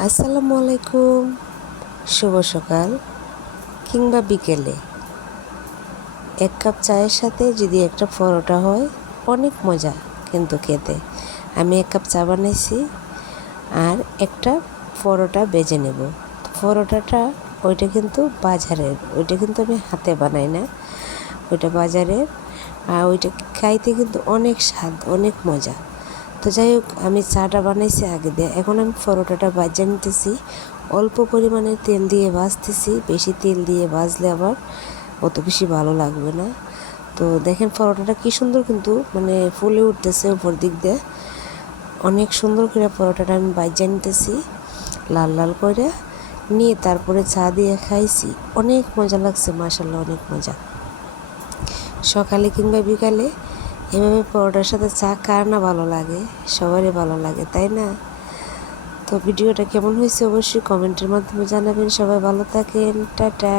আসসালামু আলাইকুম। শুভ সকাল। কিংবা বিকেলে। এক কাপ চায়ের সাথে যদি একটা পরোটা হয়, অনেক মজা কিন্তু খেতে। আমি এক কাপ চা বানাইছি আর একটা পরোটা বেজে নেব। পরোটাটা, ওইটা কিন্তু বাজারের, ওইটা কিন্তু আমি হাতে বানাই না। ওইটা বাজারের, আর ওইটা খাইতে কিন্তু অনেক স্বাদ, অনেক মজা। তো যাই হোক, আমি চাটা বানাইছি আগে দিয়ে। এখন আমি পরোটাটা বাজিয়ে নিতেছি। অল্প পরিমাণে তেল দিয়ে ভাজতেছি। বেশি তেল দিয়ে ভাজলে আবার অত বেশি ভালো লাগবে না। তো দেখেন পরোটাটা কি সুন্দর কিন্তু মানে ফুলে উঠতেছে উপর দিক দিয়ে। অনেক সুন্দর করে পরোটাটা আমি বাজিয়ে নিতেছি, লাল লাল করে। নিয়ে তারপরে চা দিয়ে খাইছি। অনেক মজা লাগছে মাসাল্লাহ অনেক মজা। সকালে কিংবা বিকালে এভাবে পরোটার সাথে চা কার না ভালো লাগে? সবারই ভালো লাগে, তাই না? তো ভিডিওটা কেমন হয়েছে অবশ্যই কমেন্টের মাধ্যমে জানাবেন। সবাই ভালো থাকেন। টাটা।